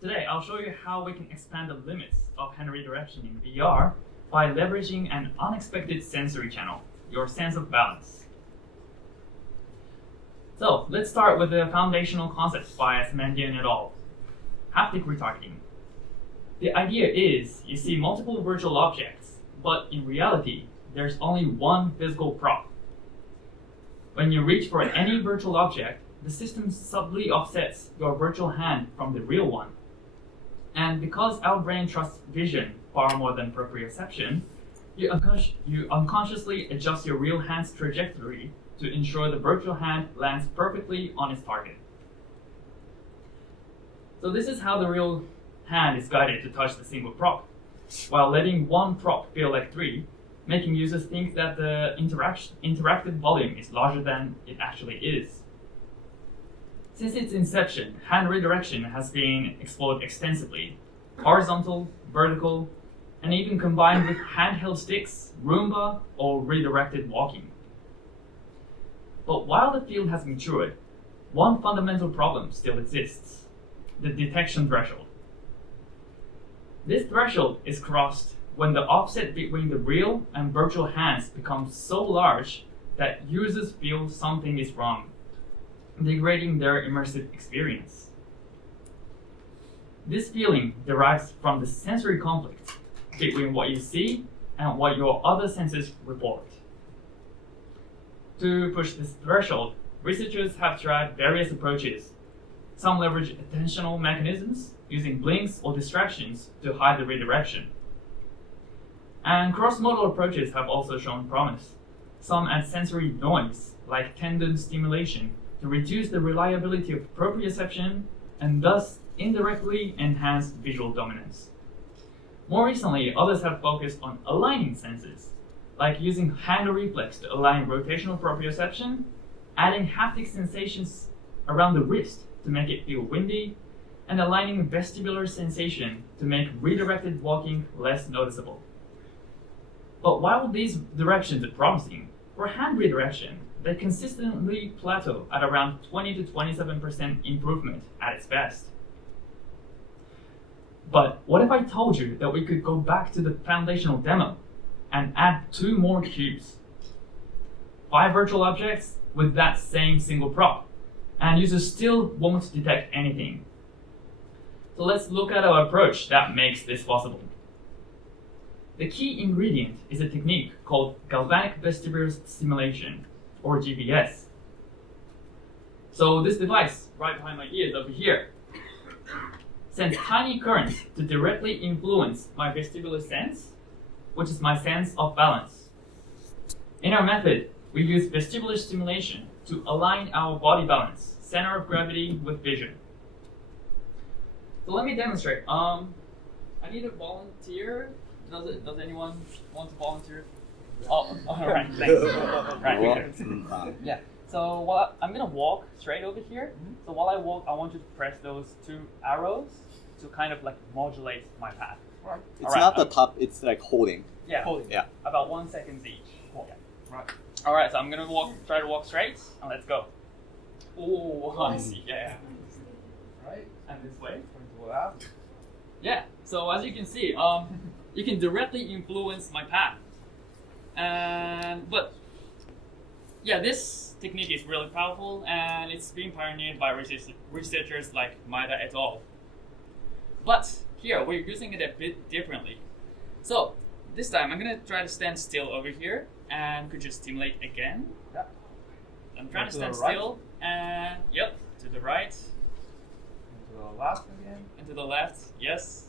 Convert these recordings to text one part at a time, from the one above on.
Today, I'll show you how we can expand the limits of hand redirection in VR by leveraging an unexpected sensory channel, your sense of balance. So, let's start with the foundational concept by Asmandian et al. Haptic retargeting. The idea is you see multiple virtual objects, but in reality, there's only one physical prop. When you reach for any virtual object, the system subtly offsets your virtual hand from the real one. And because our brain trusts vision far more than proprioception, you unconsciously adjust your real hand's trajectory to ensure the virtual hand lands perfectly on its target. So this is how the real hand is guided to touch the single prop, while letting one prop feel like three, making users think that the interactive volume is larger than it actually is. Since its inception, hand redirection has been explored extensively, horizontal, vertical, and even combined with handheld sticks, Roomba, or redirected walking. But while the field has matured, one fundamental problem still exists: the detection threshold. This threshold is crossed when the offset between the real and virtual hands becomes so large that users feel something is wrong, degrading their immersive experience. This feeling derives from the sensory conflict between what you see and what your other senses report. To push this threshold, researchers have tried various approaches. Some leverage attentional mechanisms, using blinks or distractions to hide the redirection. And cross-modal approaches have also shown promise. Some add sensory noise, like tendon stimulation, to reduce the reliability of proprioception and thus indirectly enhance visual dominance. More recently, others have focused on aligning senses, like using hand reflex to align rotational proprioception, adding haptic sensations around the wrist to make it feel windy, and aligning vestibular sensation to make redirected walking less noticeable. But while these directions are promising, for hand redirection, they consistently plateau at around 20 to 27% improvement at its best. But what if I told you that we could go back to the foundational demo and add 2 more cubes? 5 virtual objects with that same single prop, and users still won't detect anything. So let's look at our approach that makes this possible. The key ingredient is a technique called Galvanic Vestibular Stimulation, or GVS. So this device, right behind my ears over here, sends tiny currents to directly influence my vestibular sense, which is my sense of balance. In our method, we use vestibular stimulation to align our body balance, center of gravity, with vision. So let me demonstrate. I need a volunteer. Does anyone want to volunteer? Oh, all right, thanks. Right. Yeah. So I'm gonna walk straight over here. So while I walk, I want you to press those 2 arrows to kind of like modulate my path. Right. It's not the top. It's like holding. Yeah. Holding. Yeah. About 1 second each. Cool. Yeah. Right. All right. So I'm gonna try to walk straight, and let's go. Oh, I see. Yeah. Right. And this way. To the left. Yeah. So as you can see, you can directly influence my path. But yeah, this technique is really powerful, and it's been pioneered by researchers like Maeda et al. But here, we're using it a bit differently. So this time, I'm gonna try to stand still over here, and could you stimulate again? Yeah. I'm trying to stand right. still, and yep, to the right. And to the left again. And to the left, yes.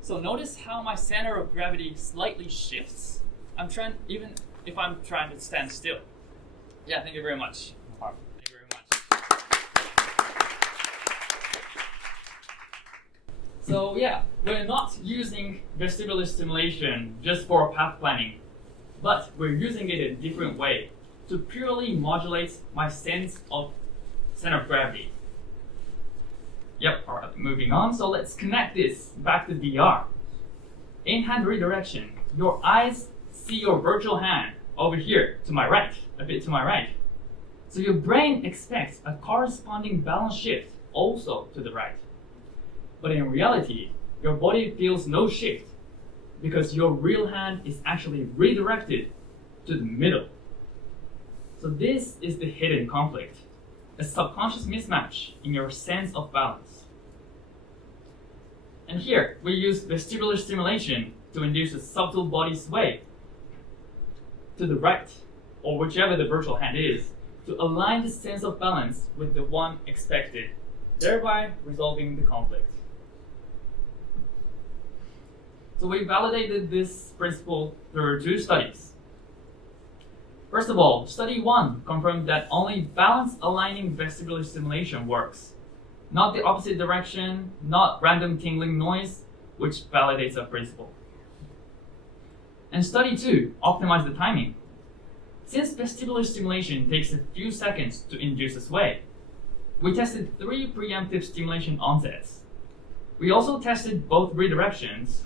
So notice how my center of gravity slightly shifts. Even if I'm trying to stand still. Yeah, thank you very much. Okay. Thank you very much. So yeah, we're not using vestibular stimulation just for path planning, but we're using it a different way to purely modulate my sense of center of gravity. Yep, all right, moving on. So let's connect this back to VR. In hand redirection, your eyes see your virtual hand over here to my right, a bit to my right. So your brain expects a corresponding balance shift also to the right. But in reality, your body feels no shift because your real hand is actually redirected to the middle. So this is the hidden conflict, a subconscious mismatch in your sense of balance. And here, we use vestibular stimulation to induce a subtle body sway to the right, or whichever the virtual hand is, to align the sense of balance with the one expected, thereby resolving the conflict. So we validated this principle through 2 studies. First of all, study 1 confirmed that only balance aligning vestibular stimulation works, not the opposite direction, not random tingling noise, which validates our principle. And study 2 optimized the timing. Since vestibular stimulation takes a few seconds to induce a sway, we tested 3 preemptive stimulation onsets. We also tested both redirections.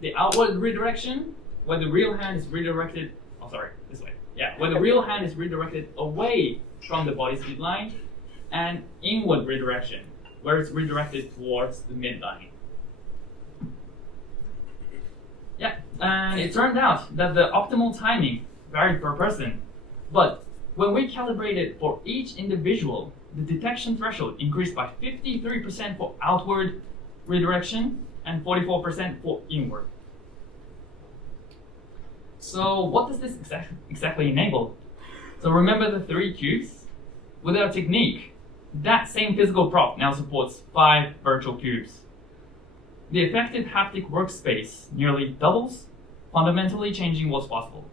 The outward redirection, where the real hand is redirected, this way. Yeah, where the real hand is redirected away from the body speed line, and inward redirection, where it's redirected towards the midline. Yeah, and it turned out that the optimal timing varied per person, but when we calibrated for each individual, the detection threshold increased by 53% for outward redirection and 44% for inward. So what does this exactly enable? So remember the 3 cubes? With our technique, that same physical prop now supports 5 virtual cubes. The effective haptic workspace nearly doubles, fundamentally changing what's possible.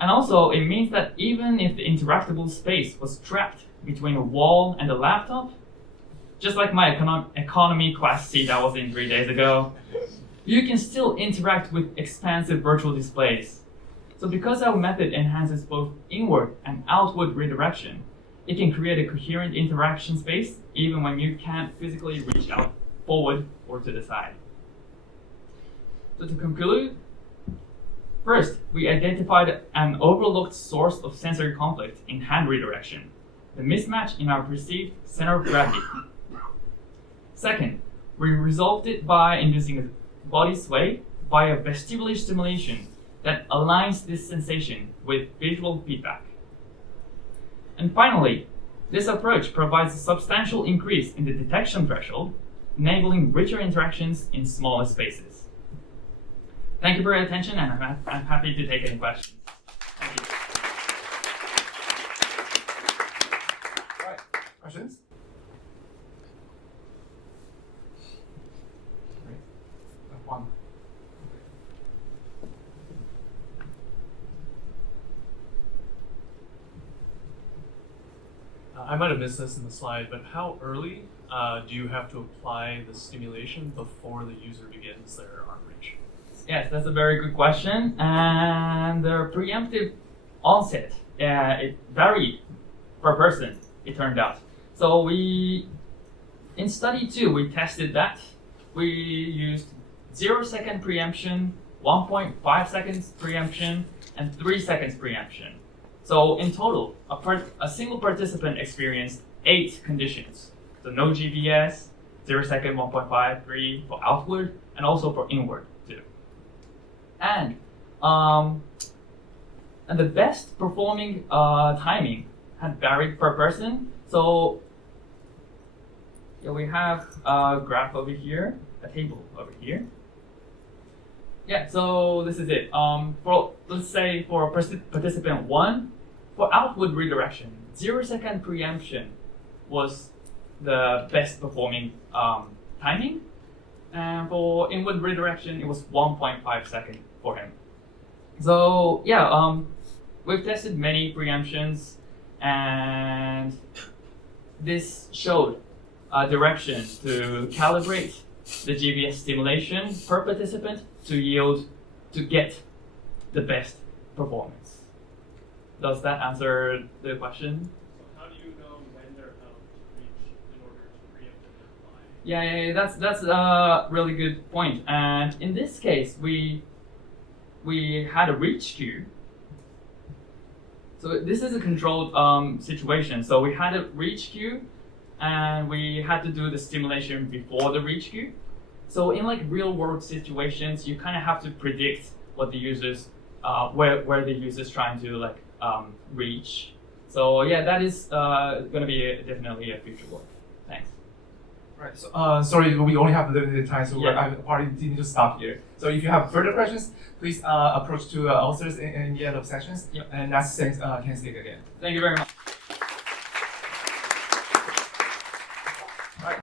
And also, it means that even if the interactable space was trapped between a wall and a laptop, just like my economy class seat I was in 3 days ago, you can still interact with expansive virtual displays. So because our method enhances both inward and outward redirection, it can create a coherent interaction space even when you can't physically reach out forward or to the side. So to conclude, first, we identified an overlooked source of sensory conflict in hand redirection, the mismatch in our perceived center of gravity. Second, we resolved it by inducing a body sway via vestibular stimulation that aligns this sensation with visual feedback. And finally, this approach provides a substantial increase in the detection threshold, enabling richer interactions in smaller spaces. Thank you for your attention, and I'm happy to take any questions. Thank you. All right, questions? Great. One. I might have missed this in the slide, but how early do you have to apply the stimulation before the user begins their arm reach? Yes, that's a very good question. And the preemptive onset, it varied per person, it turned out. So in study 2, we tested that. We used 0-second preemption, 1.5 seconds preemption, and 3 seconds preemption. So in total, a single participant experienced 8 conditions. So no GVS, 0-second, 1.5, 3 for outward, and also for inward too. And the best performing timing had varied per person. So yeah, we have a graph over here, a table over here. Yeah, so this is it. Let's say for participant 1, for outward redirection, 0-second preemption was the best performing timing. And for inward redirection, it was 1.5 seconds for him. So yeah, we've tested many preemptions, and this showed a direction to calibrate the GVS stimulation per participant to get the best performance. Does that answer the question? So how do you know when they're out to reach in order to preemptively apply? Yeah, that's a really good point. And in this case, we had a reach cue. So this is a controlled situation. So we had a reach cue, and we had to do the stimulation before the reach queue. So in like real world situations, you kind of have to predict what the users, where the user's trying to like reach. So yeah, that is going to be definitely a future work. Thanks. Right. So, sorry, we only have limited time, so Yeah. I probably need to stop here. So if you have further questions, please approach to authors in the end of sections. Yep. And that's thanks, Ken Stick again. Thank you very much.